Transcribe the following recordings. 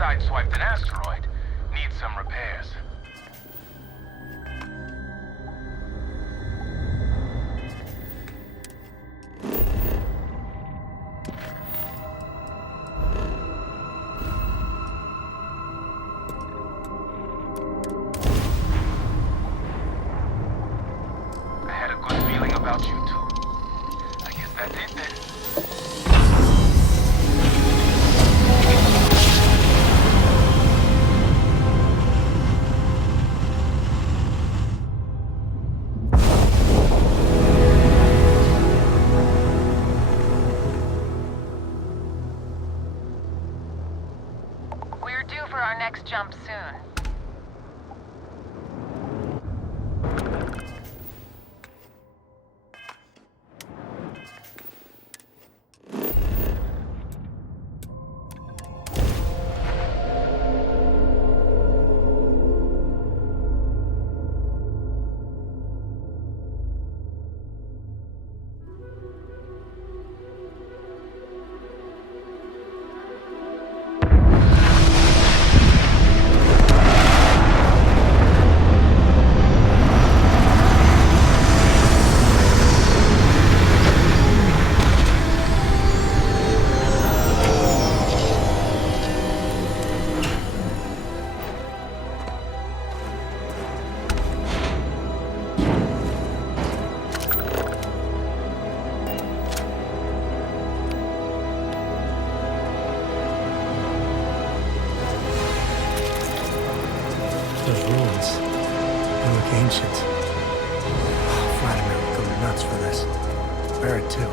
sideswiped an asteroid. Needs some repairs. I had a good feeling about you too. I guess that's it then. We're due for our next jump soon. Those ruins, they look ancient. Vladimir would go nuts for this. Barrett too.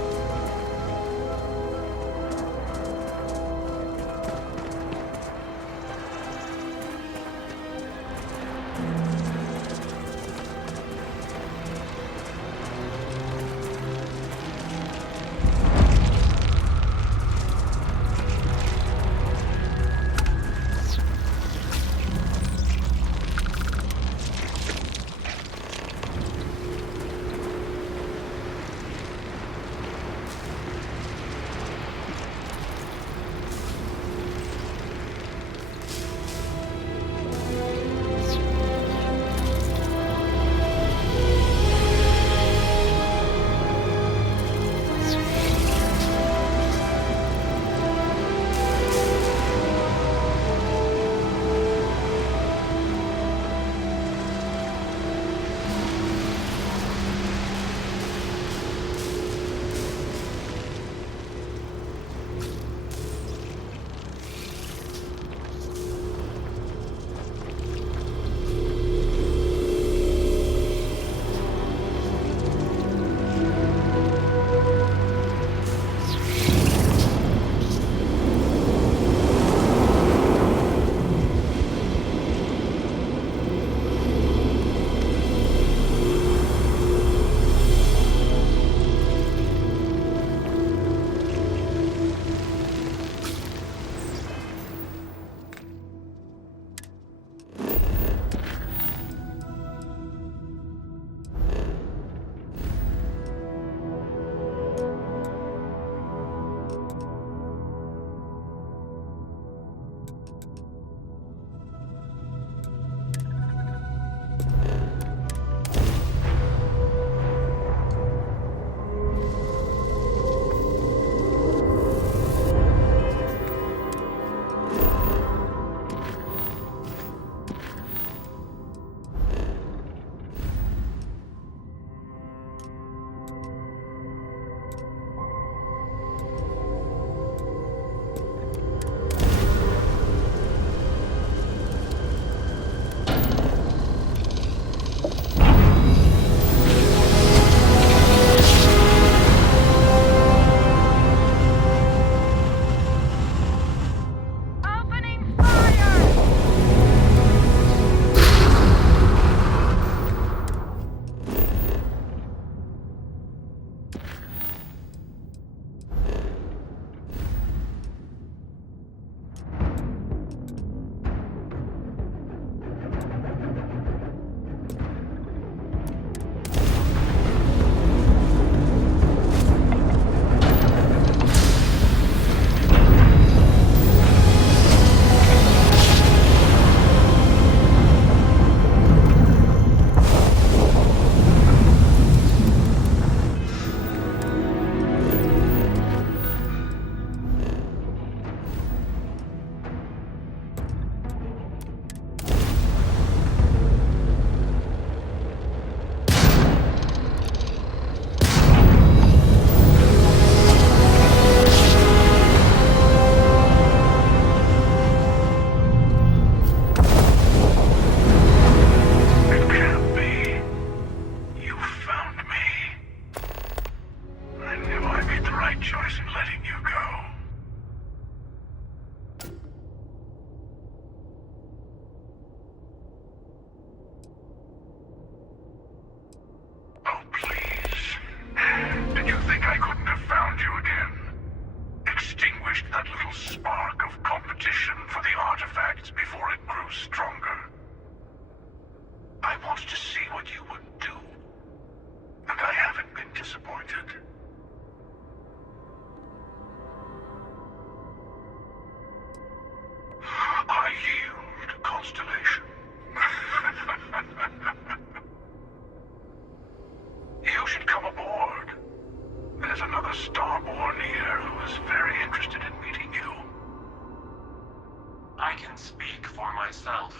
can speak for myself.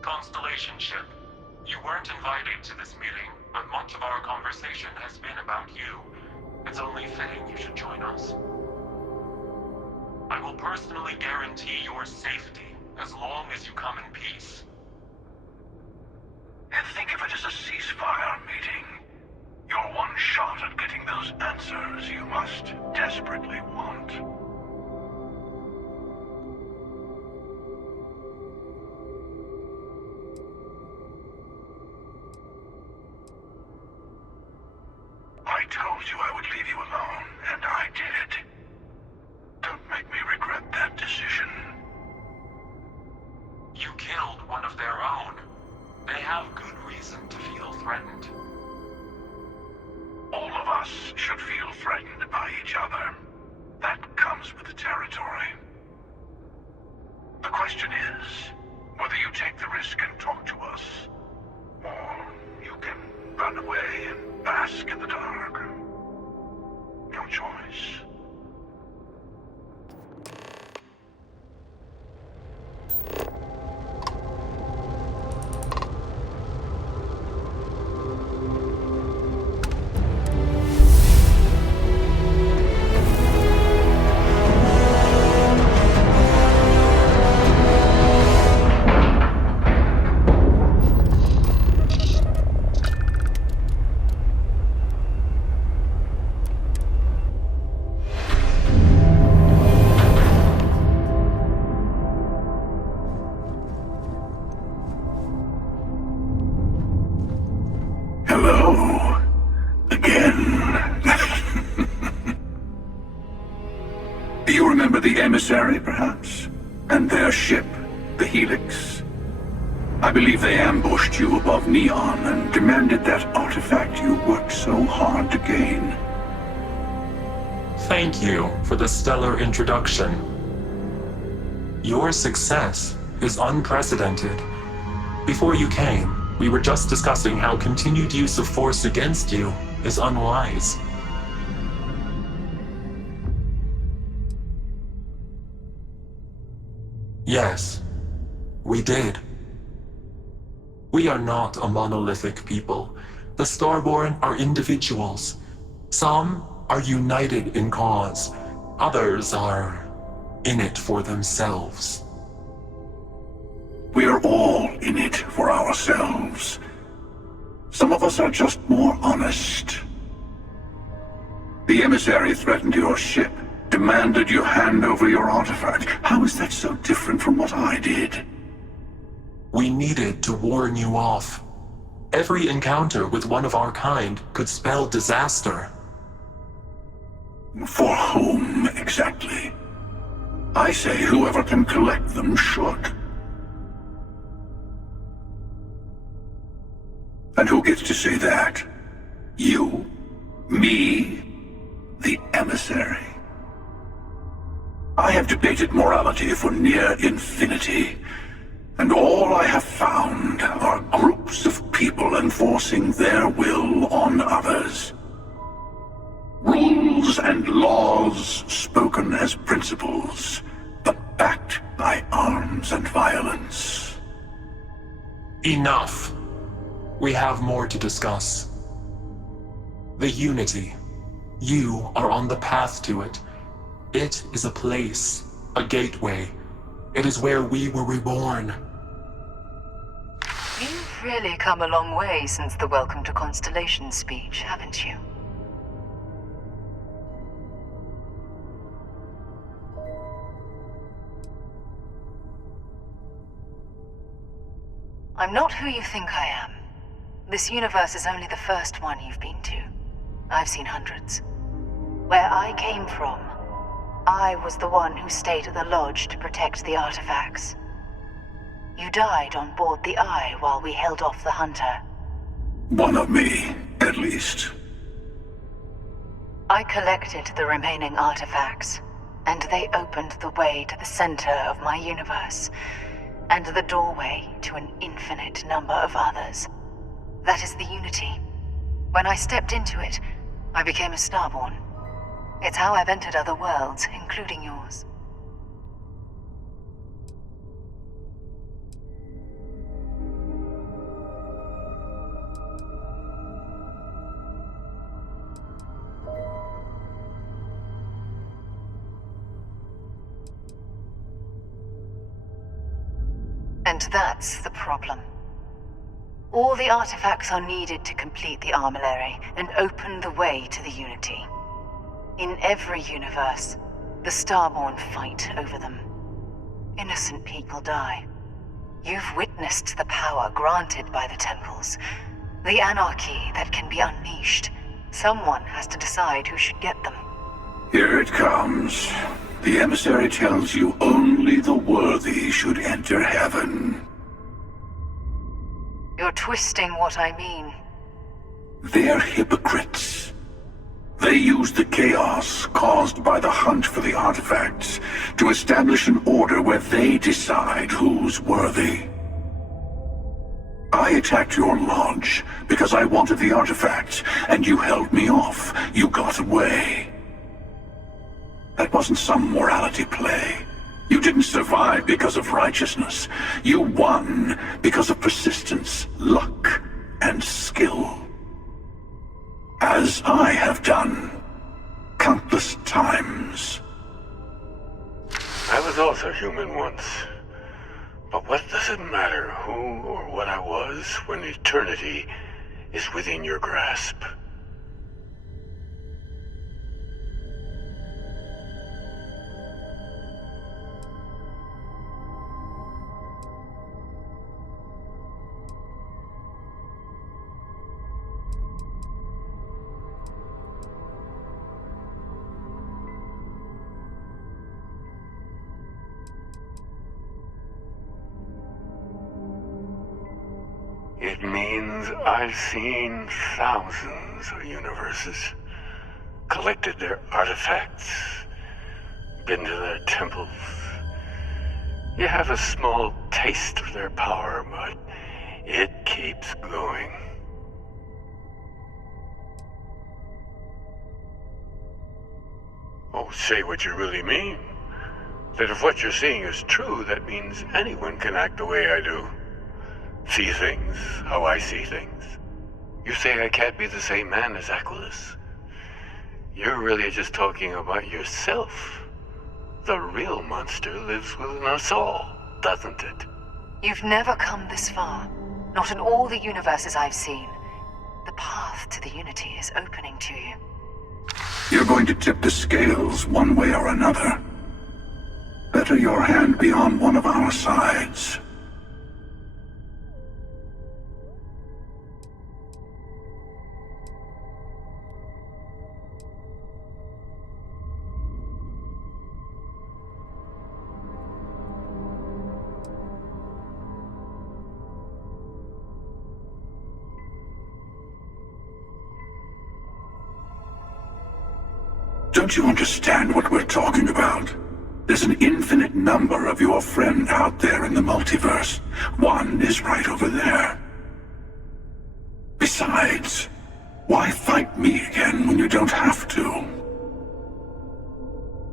Constellation ship, you weren't invited to this meeting, but much of our conversation has been about you. It's only fitting you should join us. I will personally guarantee your safety as long as you come in peace. And think of it as a ceasefire meeting. Your one shot at getting those answers you must desperately want. I told you I would leave you alone, and I did. Don't make me regret that decision. You killed one of their own. They have good reason to feel threatened. All of us should feel threatened by each other. That comes with the territory. The question is, whether you take the risk and talk to us, or you can run away and bask in the dark. Your choice. Hello. Again. Do you remember the emissary, perhaps? And their ship, the Helix? I believe they ambushed you above Neon and demanded that artifact you worked so hard to gain. Thank you for the stellar introduction. Your success is unprecedented. Before you came, we were just discussing how continued use of force against you is unwise. Yes, we did. We are not a monolithic people. The Starborn are individuals. Some are united in cause. Others are in it for themselves. We're all in it for ourselves. Some of us are just more honest. The emissary threatened your ship, demanded you hand over your artifact. How is that so different from what I did? We needed to warn you off. Every encounter with one of our kind could spell disaster. For whom, exactly? I say whoever can collect them should. And who gets to say that? You? Me? The emissary? I have debated morality for near infinity, and all I have found are groups of people enforcing their will on others. Rules and laws spoken as principles, but backed by arms and violence. Enough. We have more to discuss. The Unity. You are on the path to it. It is a place, a gateway. It is where we were reborn. You've really come a long way since the Welcome to Constellation speech, haven't you? I'm not who you think I am. This universe is only the first one you've been to. I've seen hundreds. Where I came from, I was the one who stayed at the lodge to protect the artifacts. You died on board the Eye while we held off the Hunter. One of me, at least. I collected the remaining artifacts, and they opened the way to the center of my universe, and the doorway to an infinite number of others. That is the Unity. When I stepped into it, I became a Starborn. It's how I've entered other worlds, including yours. And that's the problem. All the artifacts are needed to complete the armillary and open the way to the Unity. In every universe, the Starborn fight over them. Innocent people die. You've witnessed the power granted by the temples, the anarchy that can be unleashed. Someone has to decide who should get them. Here it comes. The emissary tells you only the worthy should enter heaven. You're twisting what I mean. They're hypocrites. They use the chaos caused by the hunt for the artifacts to establish an order where they decide who's worthy. I attacked your lodge because I wanted the artifacts, and you held me off. You got away. That wasn't some morality play. You didn't survive because of righteousness. You won because of persistence, luck, and skill. As I have done, countless times. I was also human once. But what does it matter who or what I was when eternity is within your grasp? It means I've seen thousands of universes, collected their artifacts, been to their temples. You have a small taste of their power, but it keeps going. Oh, say what you really mean. That if what you're seeing is true, that means anyone can act the way I do. See things how I see things. You say I can't be the same man as Aquilus. You're really just talking about yourself. The real monster lives within us all, doesn't it? You've never come this far. Not in all the universes I've seen. The path to the Unity is opening to you. You're going to tip the scales one way or another. Better your hand be on one of our sides. Don't you understand what we're talking about? There's an infinite number of your friend out there in the multiverse. One is right over there. Besides, why fight me again when you don't have to?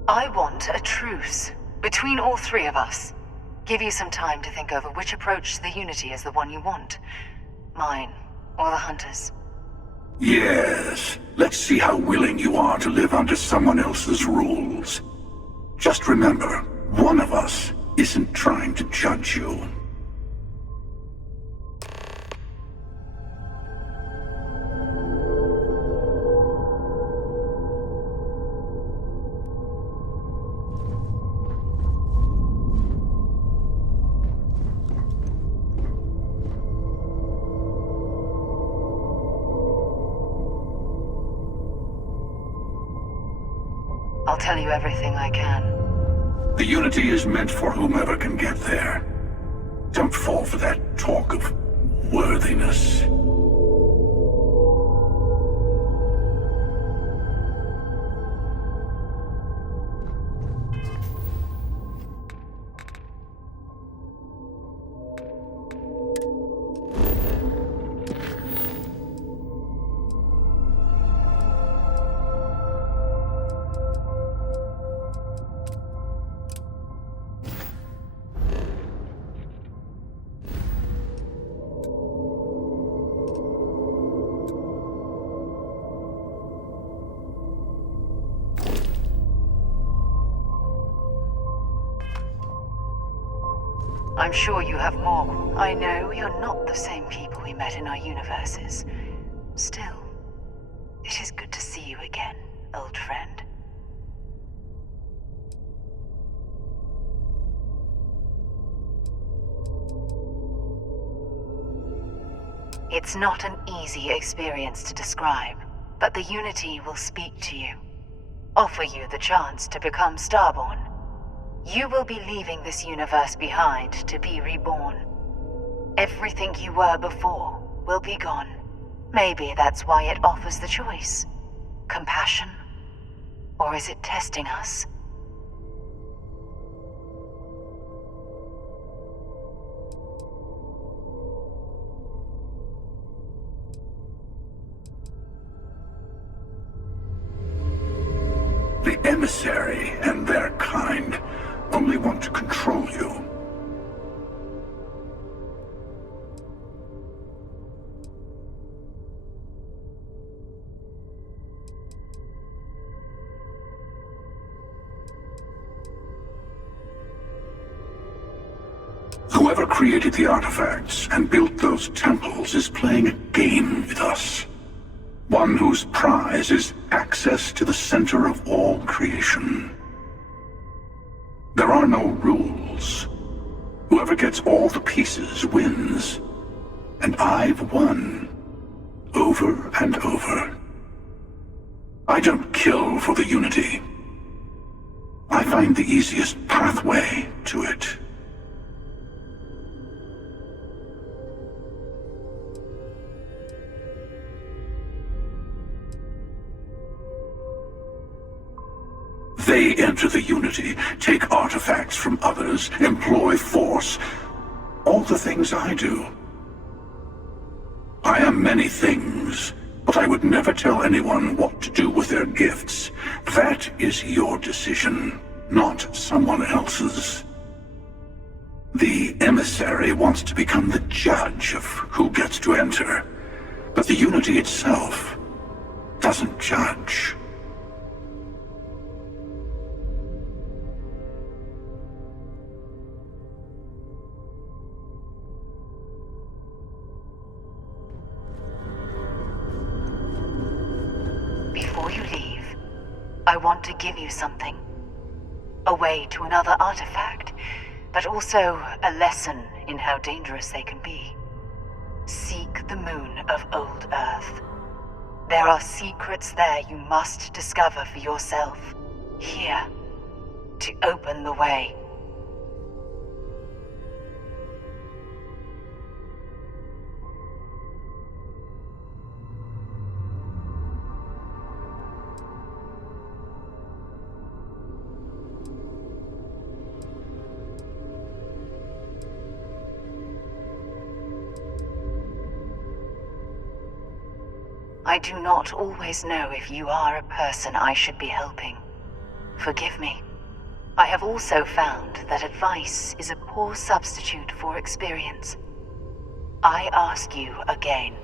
I want a truce between all three of us. Give you some time to think over which approach to the Unity is the one you want. Mine, or the Hunters. Yes, let's see how willing you are to live under someone else's rules. Just remember, one of us isn't trying to judge you. I'll tell you everything I can. The Unity is meant for whomever can get there. Don't fall for that talk of worthiness. I'm sure you have more. I know you're not the same people we met in our universes. Still, it is good to see you again, old friend. It's not an easy experience to describe, but the Unity will speak to you. Offer you the chance to become Starborn. You will be leaving this universe behind to be reborn. Everything you were before will be gone. Maybe that's why it offers the choice. Compassion? Or is it testing us? The emissary and their kind only want to control you. Whoever created the artifacts and built those temples is playing a game with us. One whose prize is access to the center of all creation. There are no rules. Whoever gets all the pieces wins. And I've won. Over and over. I don't kill for the Unity. I find the easiest pathway to it. They enter the Unity, take artifacts from others, employ force. All the things I do. I am many things, but I would never tell anyone what to do with their gifts. That is your decision, not someone else's. The emissary wants to become the judge of who gets to enter, but the Unity itself doesn't judge. Before you leave, I want to give you something. A way to another artifact, but also a lesson in how dangerous they can be. Seek the moon of old Earth. There are secrets there you must discover for yourself. Here, to open the way. I do not always know if you are a person I should be helping. Forgive me. I have also found that advice is a poor substitute for experience. I ask you again.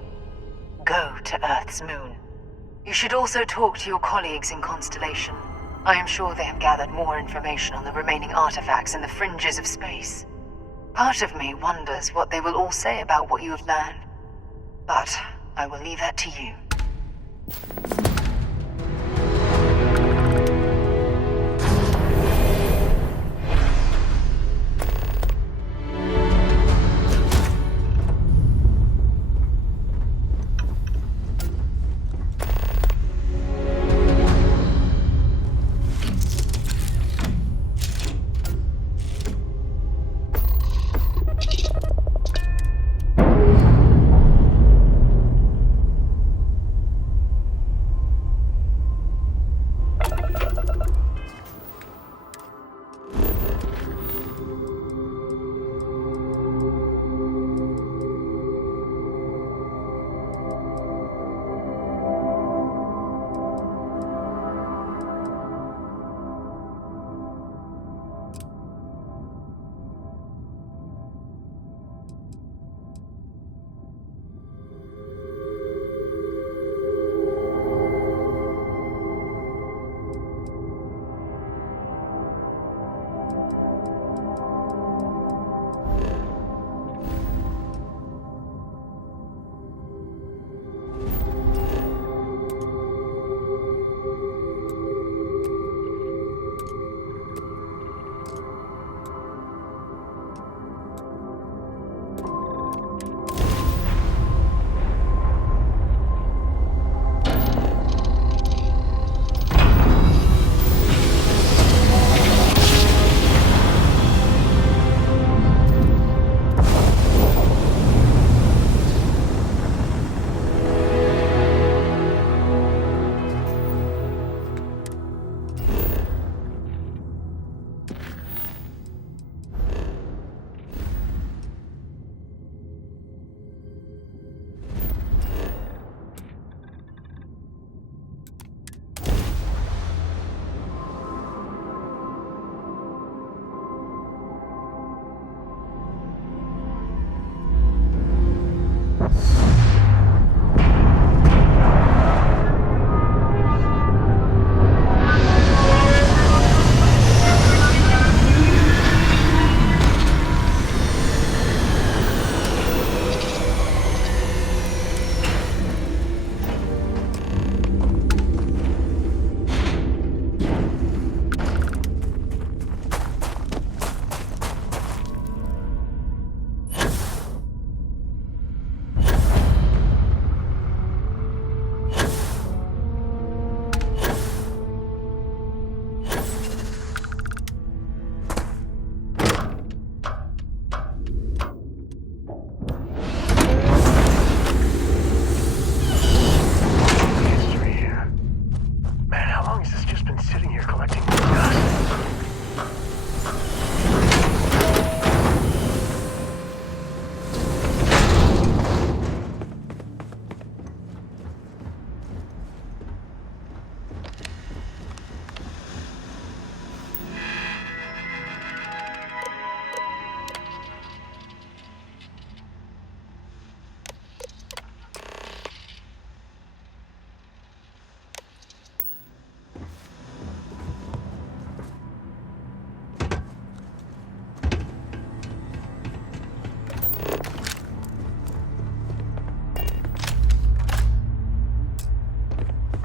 Go to Earth's moon. You should also talk to your colleagues in Constellation. I am sure they have gathered more information on the remaining artifacts in the fringes of space. Part of me wonders what they will all say about what you have learned. But I will leave that to you.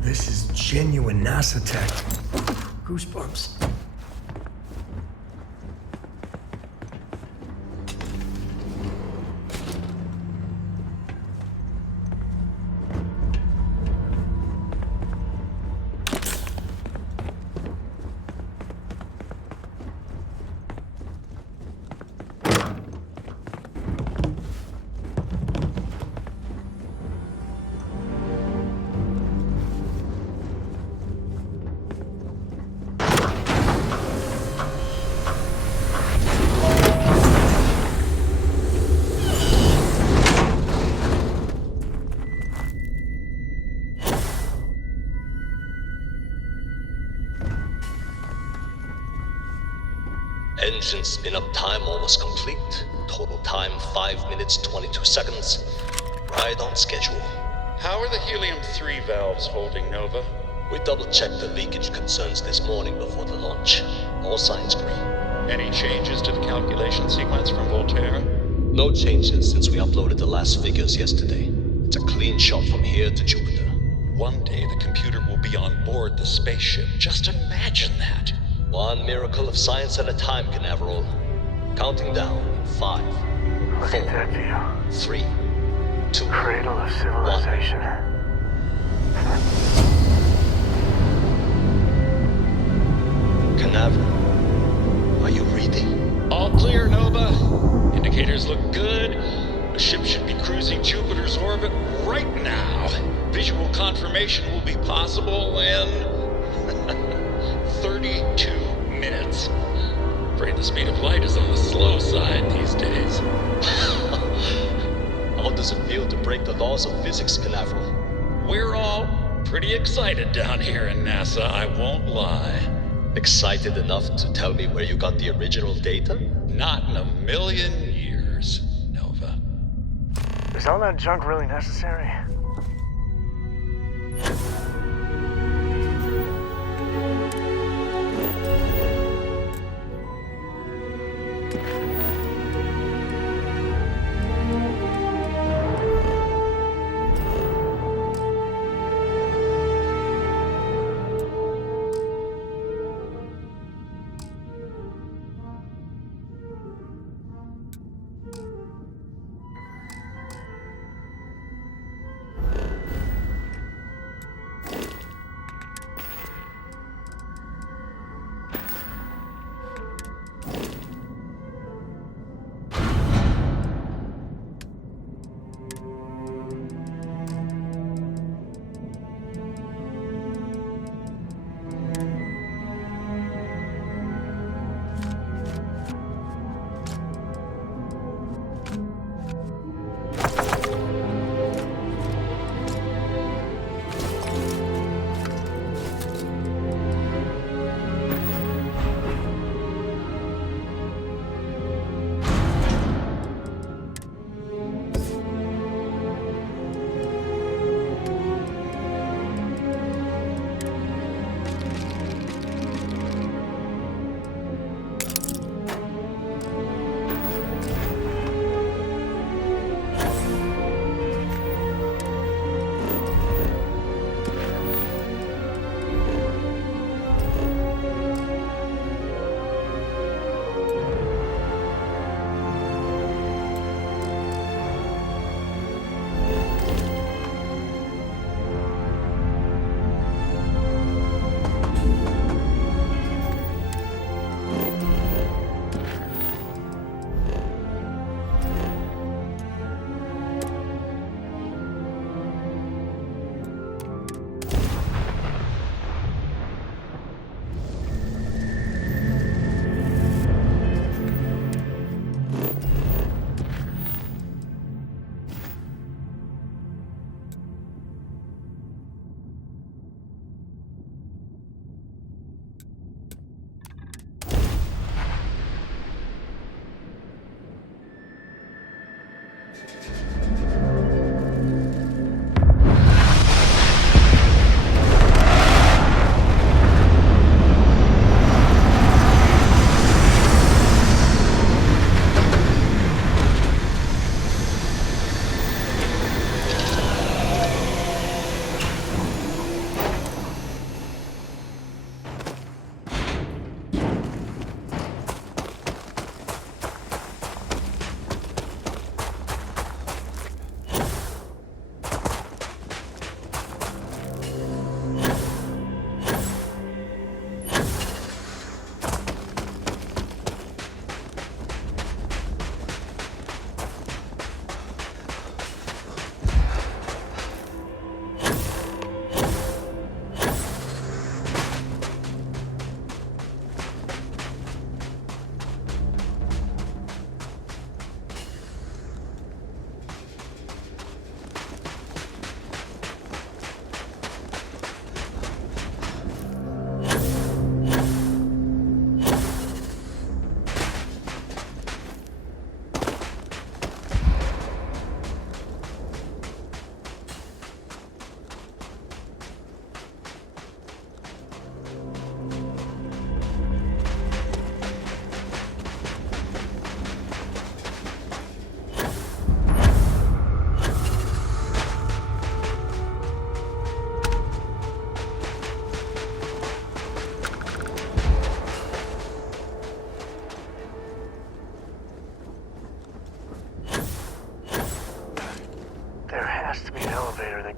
This is genuine NASA tech. Goosebumps. Engine spin-up time almost complete. Total time 5 minutes 22 seconds. Right on schedule. How are the helium-3 valves holding, Nova? We double-checked the leakage concerns this morning before the launch. All signs green. Any changes to the calculation sequence from Voltaire? No changes since we uploaded the last figures yesterday. It's a clean shot from here to Jupiter. One day the computer will be on board the spaceship. Just imagine that. One miracle of science at a time, Canaveral. Counting down. 5, Look 4, at that view. 3, 2, Cradle of civilization. Canaveral, are you reading? All clear, Nova. Indicators look good. The ship should be cruising Jupiter's orbit right now. Visual confirmation will be possible in 32 minutes. Afraid the speed of light is on the slow side these days. How does it feel to break the laws of physics, Canaveral? We're all pretty excited down here in NASA, I won't lie. Excited enough to tell me where you got the original data? Not in a million years, Nova. Is all that junk really necessary?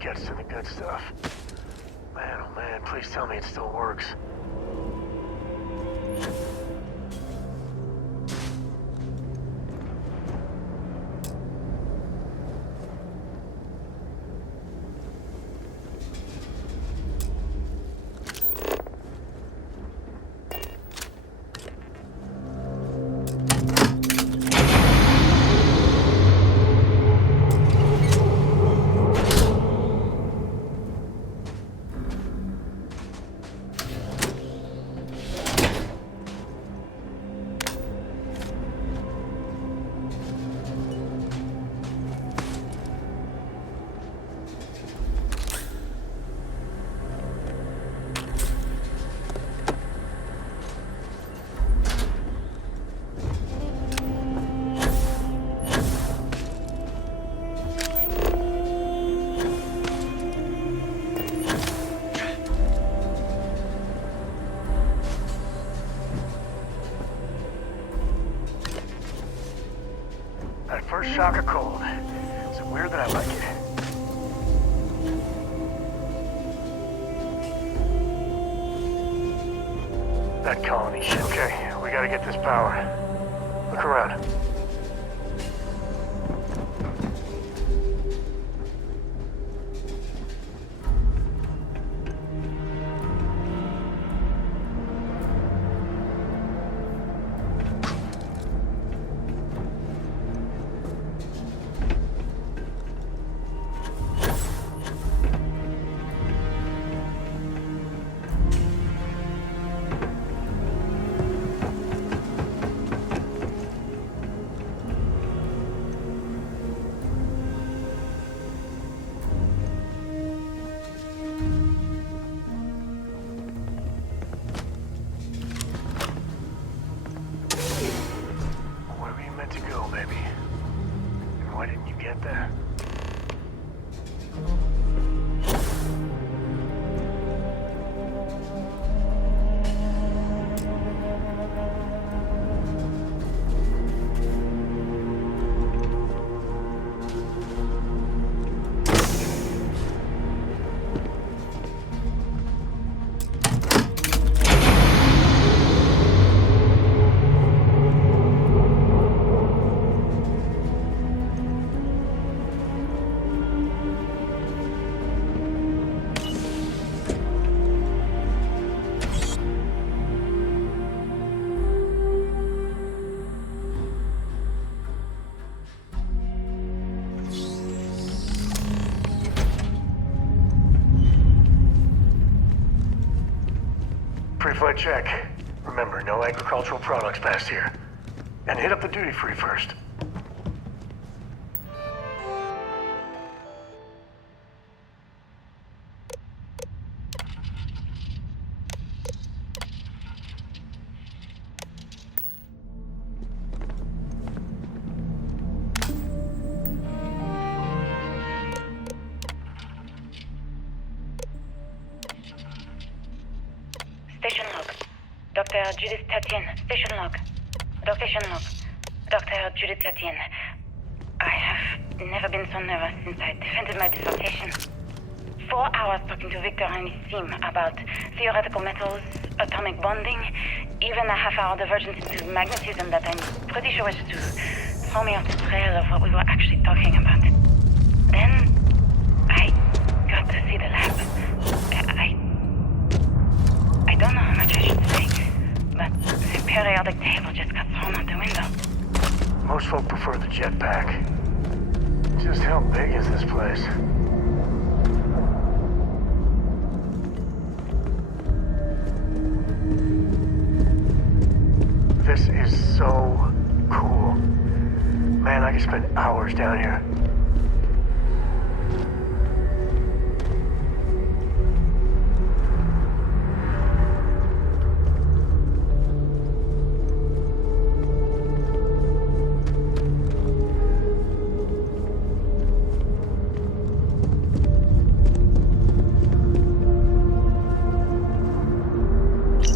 Gets to the good stuff. Man, oh man, please tell me it still works. First shock of cold. Is it weird that I like it? That colony shit. Okay, we gotta get this power. Look around. Pre-flight check. Remember, no agricultural products past here. And hit up the duty-free first. Dr. Judith Tatien, station log. Location log. Dr. Judith Tatien. I have never been so nervous since I defended my dissertation. 4 hours talking to Victor and his team about theoretical metals, atomic bonding, even a half-hour divergence into magnetism that I'm pretty sure was to throw me off the trail of what we were actually talking about. Then, I got to see the lab. I don't know how much I should say, but the periodic table just got thrown out the window. Most folk prefer the jetpack. Just how big is this place? This is so cool. Man, I could spend hours down here.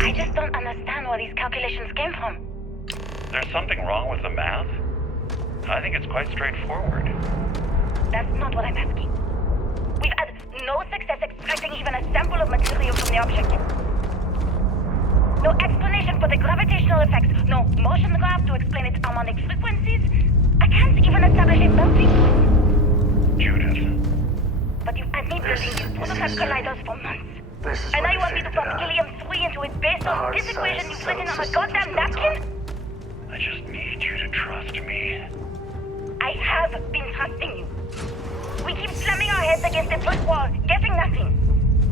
I just don't understand where these calculations came from. There's something wrong with the math? I think it's quite straightforward. That's not what I'm asking. We've had no success extracting even a sample of material from the object. No explanation for the gravitational effects. No motion graph to explain its harmonic frequencies. I can't even establish a melting point. Judith. But you've had me building these prototype colliders for months. This is And what now you they want me say to pump die. Helium-3 into it based on hard this equation science you've written on a system goddamn is built on. napkin? I just need you to trust me. I have been trusting you. We keep slamming our heads against a brick wall, getting nothing.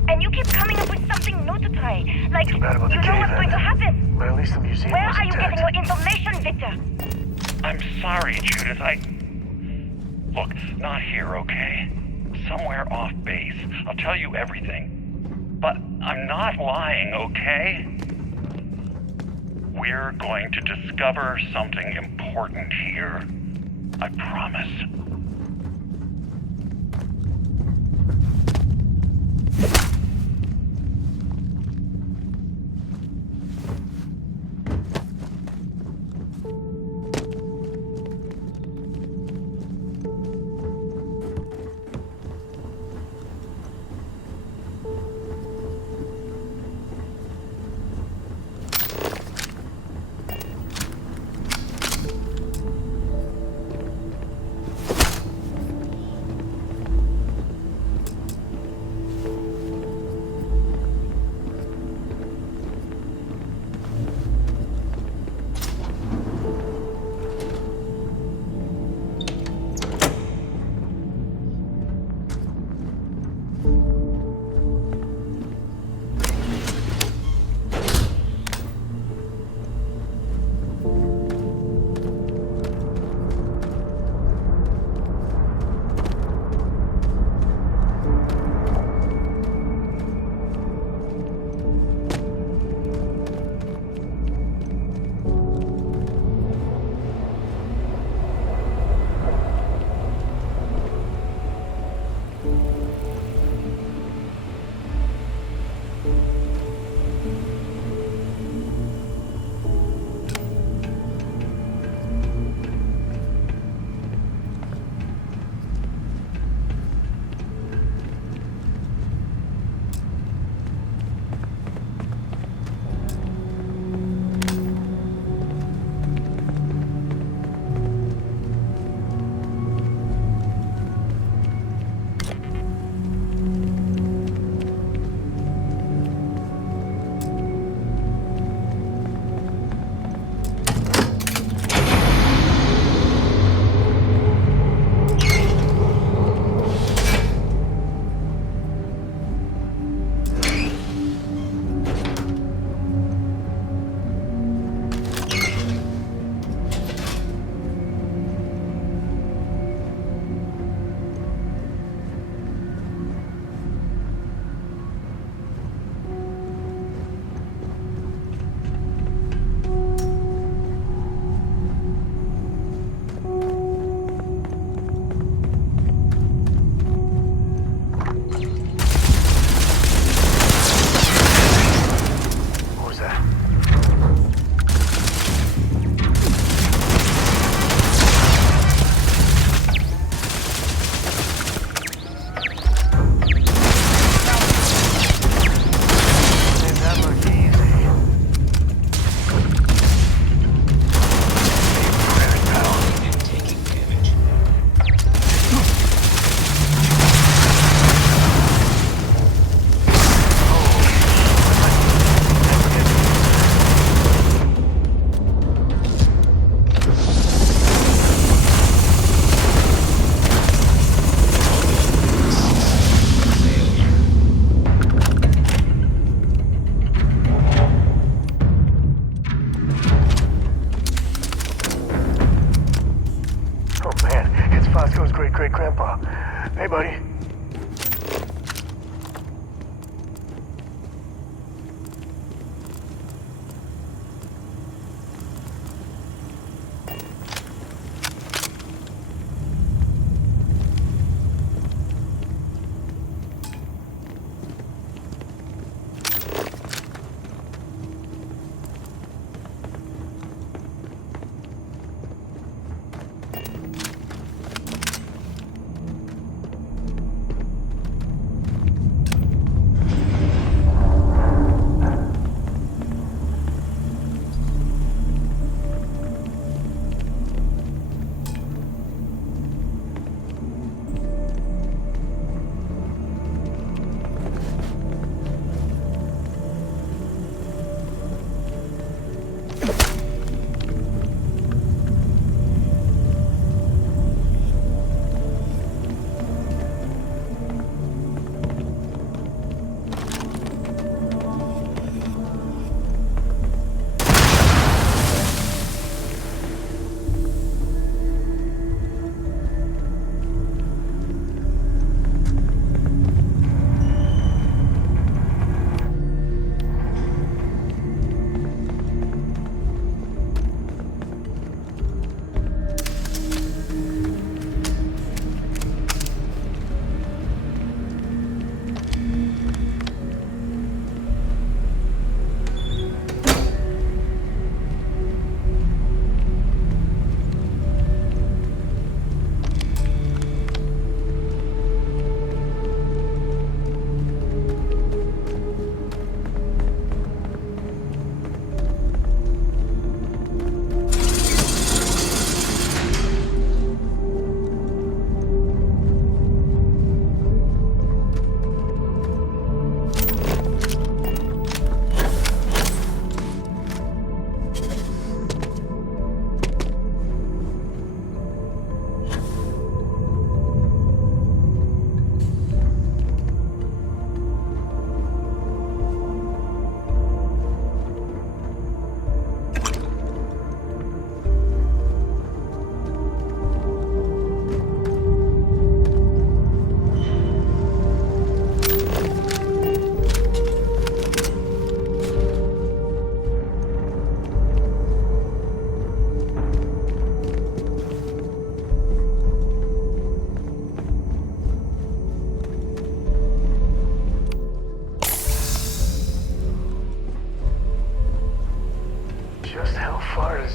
And you keep coming up with something new to try. Like, Too bad about you the know cave what's going to in. happen. But at least the museum Where was are you intact. getting your information, Victor? I'm sorry, Judith. Look, not here, okay? Somewhere off base. I'll tell you everything. But I'm not lying, okay? We're going to discover something important here. I promise. to his great-great-grandpa. Hey, buddy.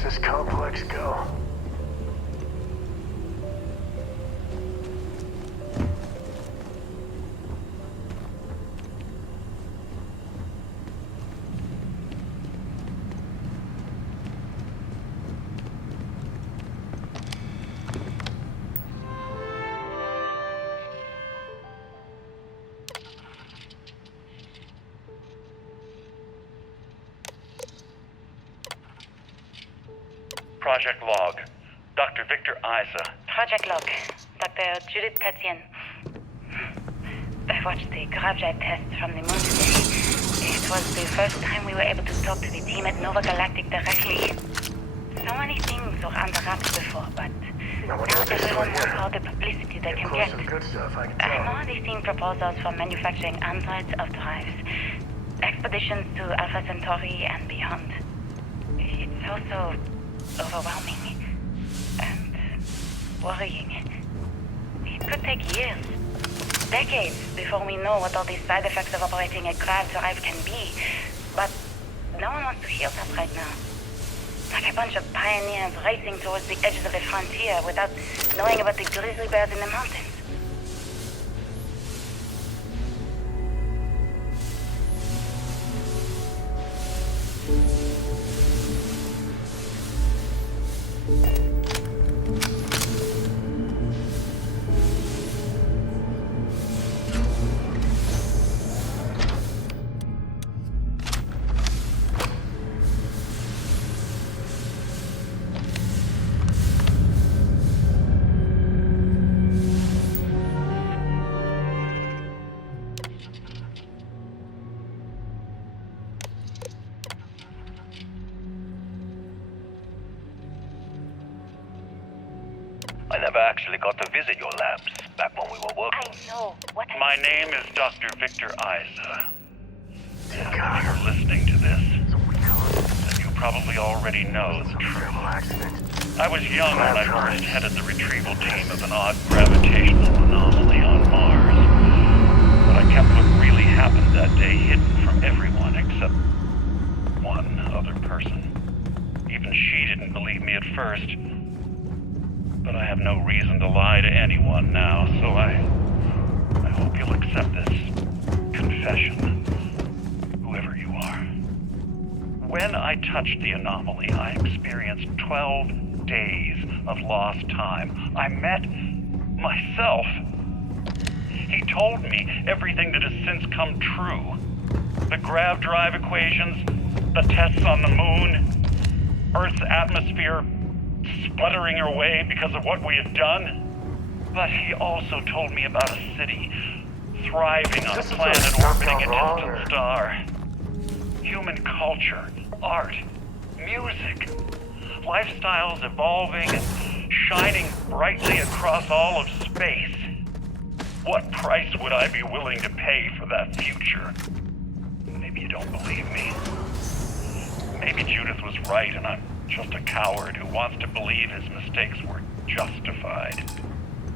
This complex go? Project Log. Dr. Victor Isa. Project Log. Dr. Judith Tatian. I watched the gravjive test from the moon today. It was the first time we were able to talk to the team at Nova Galactic directly. So many things were under wraps before, but now everyone wants all the publicity they can get. I'm already seeing proposals for manufacturing androids of drives, expeditions to Alpha Centauri and beyond. It's also overwhelming and worrying. It could take years, decades, before we know what all the side effects of operating a grav drive can be. But no one wants to hear that right now. Like a bunch of pioneers racing towards the edges of the frontier without knowing about the grizzly bears in the mountains. I never actually got to visit your labs back when we were working. I know. What I... My name is Dr. Victor Isa. If you're listening to this, then you probably already know the truth. I was young when I first headed the retrieval team of an odd gravitational anomaly on Mars. But I kept what really happened that day hidden from everyone except one other person. Even she didn't believe me at first. But I have no reason to lie to anyone now, so I hope you'll accept this confession, whoever you are. When I touched the anomaly, I experienced 12 days of lost time. I met myself. He told me everything that has since come true. The grav drive equations, the tests on the moon, Earth's atmosphere sputtering away because of what we had done. But he also told me about a city thriving on a planet orbiting a distant star. Human culture, art, music, lifestyles evolving and shining brightly across all of space. What price would I be willing to pay for that future? Maybe you don't believe me. Maybe Judith was right and I'm just a coward who wants to believe his mistakes were justified.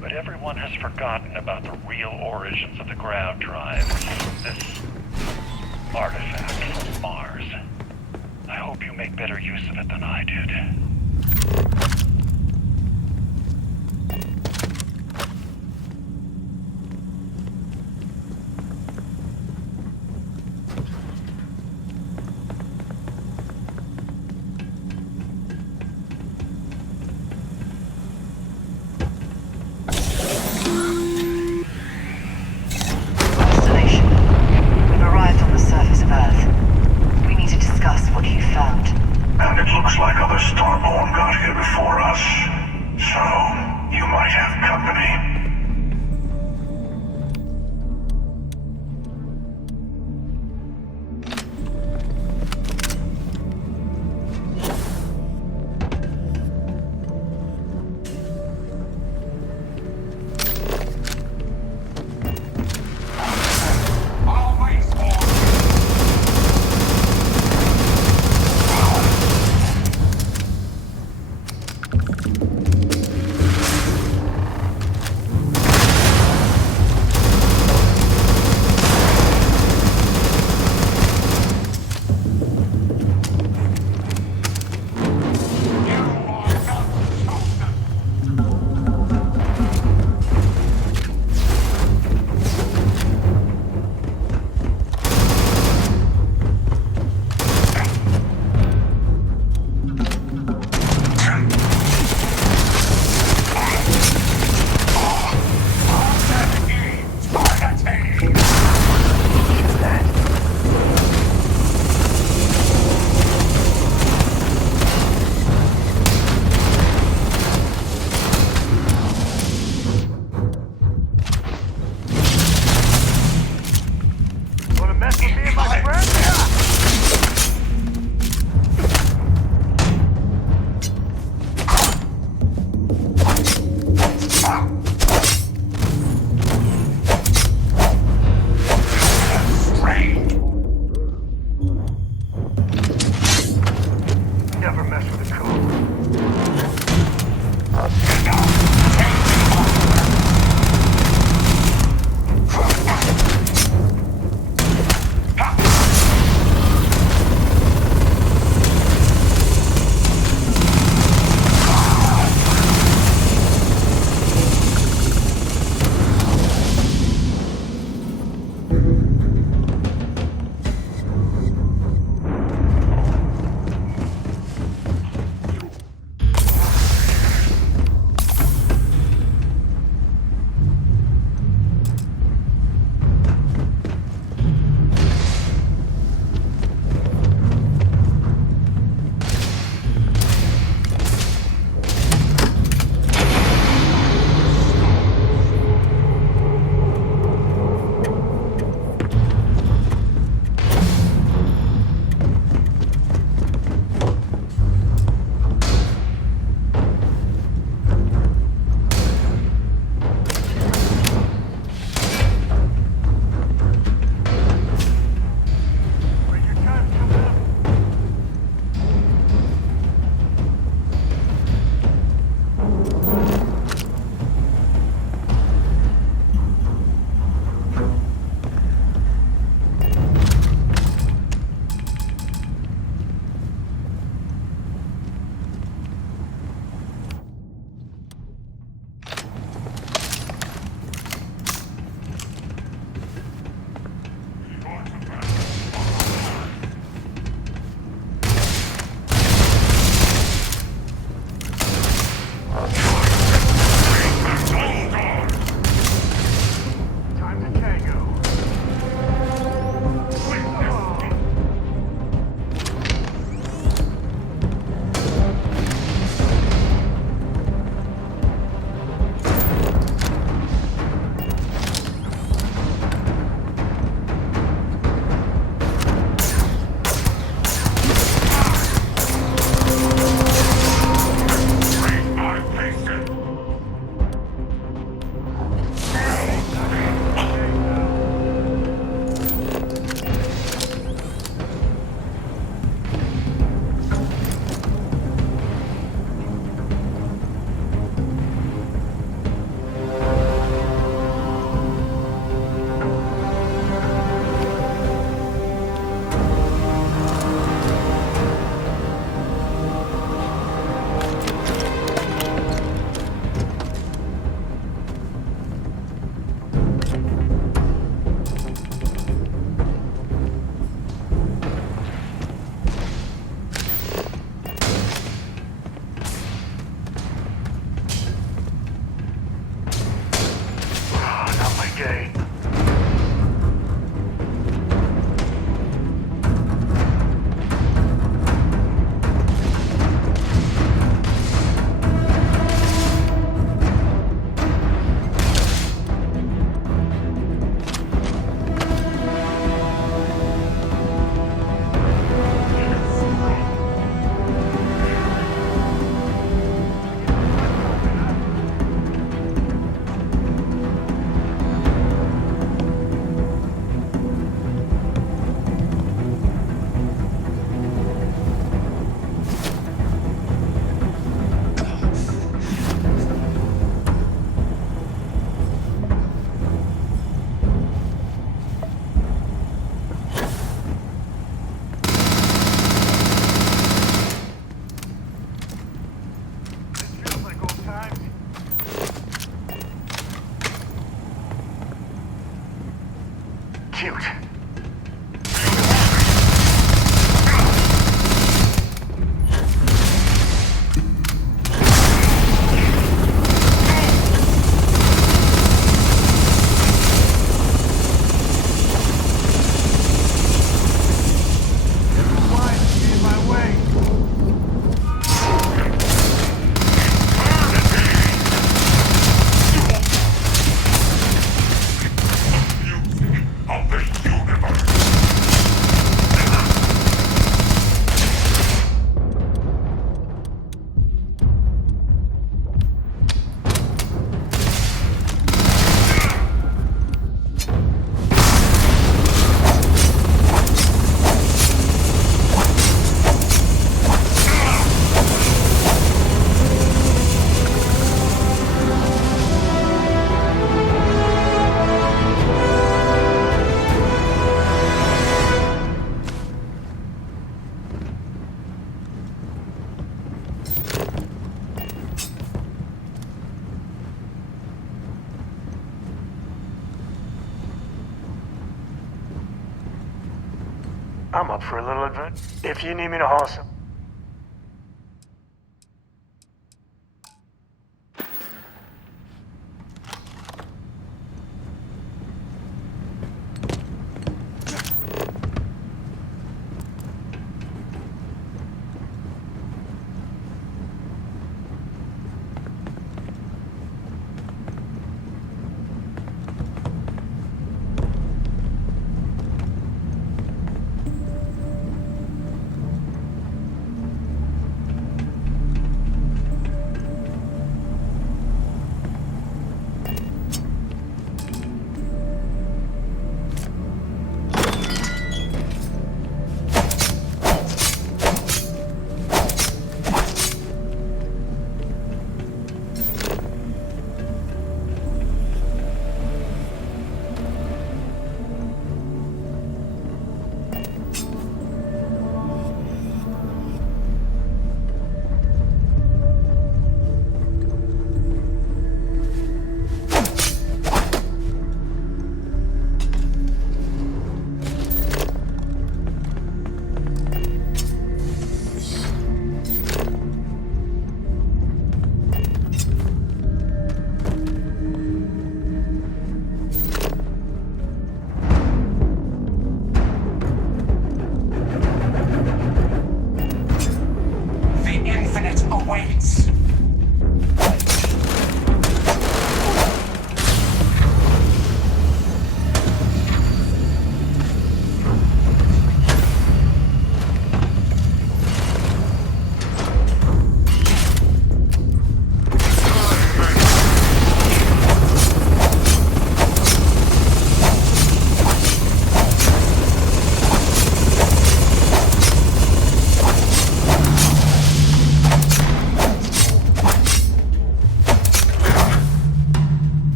But everyone has forgotten about the real origins of the grav drive. This artifact from Mars. I hope you make better use of it than I did. Okay. Cute. I'm up for a little adventure. If you need me to haul some.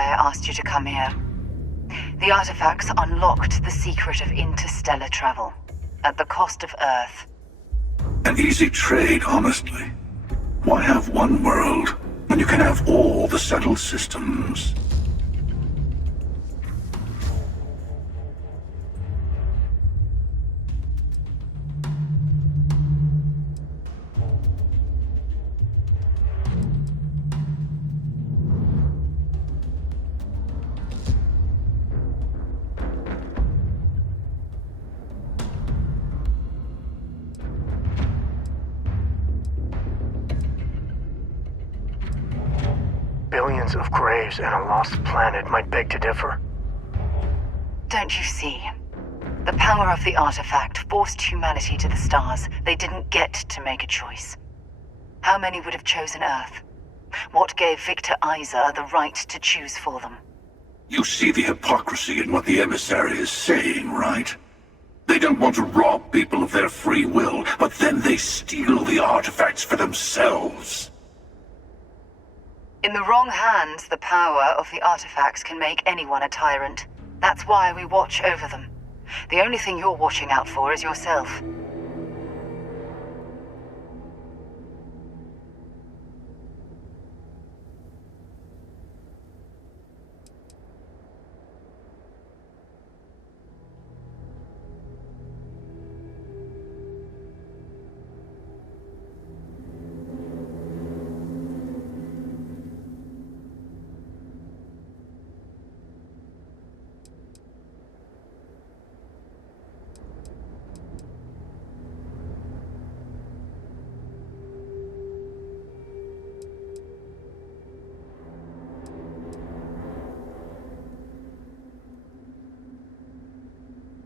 why I asked you to come here. The artifacts unlocked the secret of interstellar travel, at the cost of Earth. An easy trade, honestly. Why have one world when you can have all the settled systems? Billions of graves and a lost planet might beg to differ. Don't you see? The power of the artifact forced humanity to the stars. They didn't get to make a choice. How many would have chosen Earth? What gave Victor Isa the right to choose for them? You see the hypocrisy in what the emissary is saying, right? They don't want to rob people of their free will, but then they steal the artifacts for themselves. In the wrong hands, the power of the artifacts can make anyone a tyrant. That's why we watch over them. The only thing you're watching out for is yourself.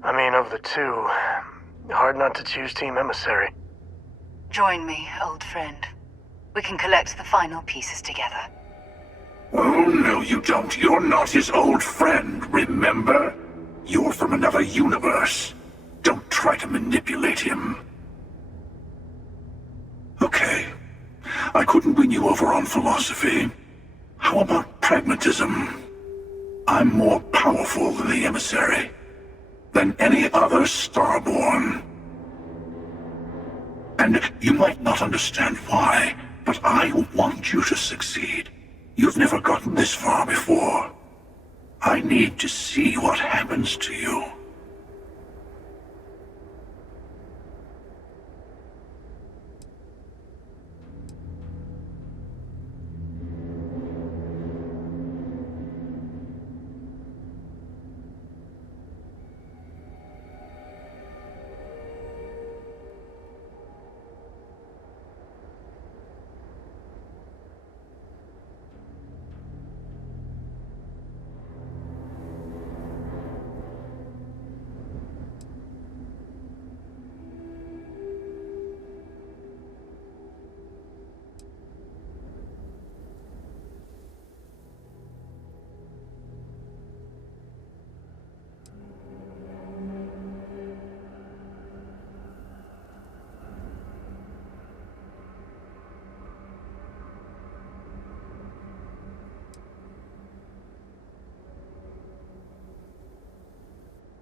I mean, of the two, hard not to choose Team Emissary. Join me, old friend. We can collect the final pieces together. Oh, no, you don't. You're not his old friend, remember? You're from another universe. Don't try to manipulate him. Okay. I couldn't win you over on philosophy. How about pragmatism? I'm more powerful than the emissary. Than any other Starborn. And you might not understand why, but I want you to succeed. You've never gotten this far before. I need to see what happens to you.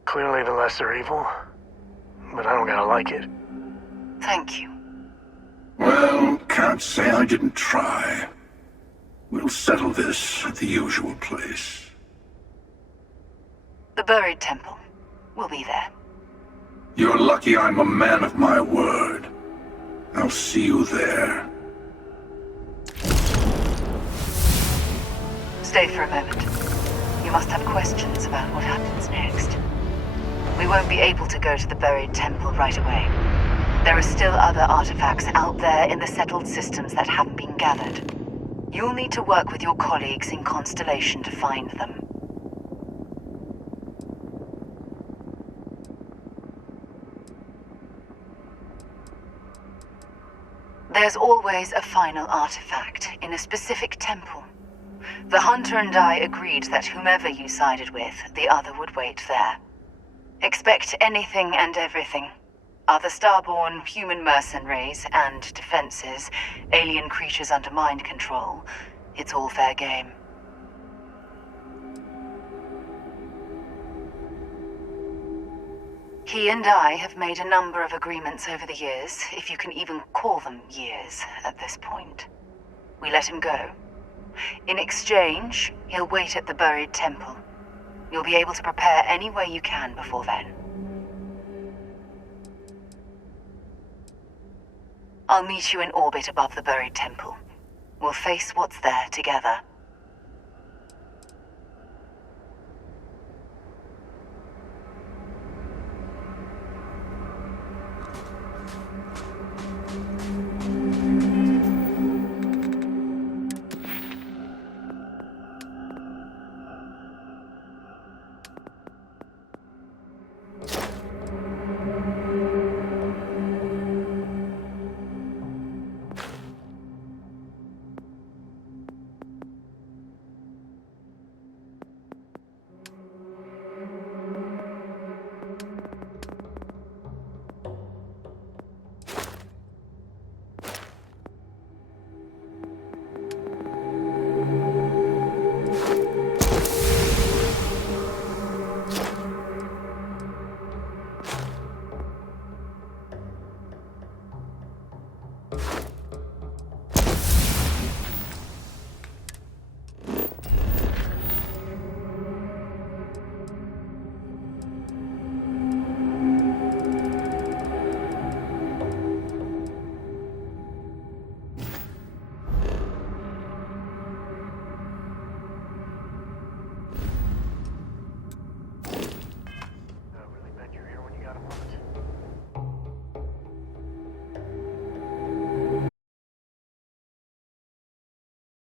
Clearly the lesser evil, but I don't gotta like it. Thank you. Well, can't say I didn't try. We'll settle this at the usual place. The buried temple. We'll be there. You're lucky I'm a man of my word. I'll see you there. Stay for a moment. You must have questions about what happens next. We won't be able to go to the buried temple right away. There are still other artifacts out there in the settled systems that haven't been gathered. You'll need to work with your colleagues in Constellation to find them. There's always a final artifact in a specific temple. The Hunter and I agreed that whomever you sided with, the other would wait there. Expect anything and everything. Other Starborn, human mercenaries, and defenses, alien creatures under mind control. It's all fair game. He and I have made a number of agreements over the years, if you can even call them years at this point. We let him go. In exchange, he'll wait at the buried temple. You'll be able to prepare any way you can before then. I'll meet you in orbit above the buried temple. We'll face what's there together.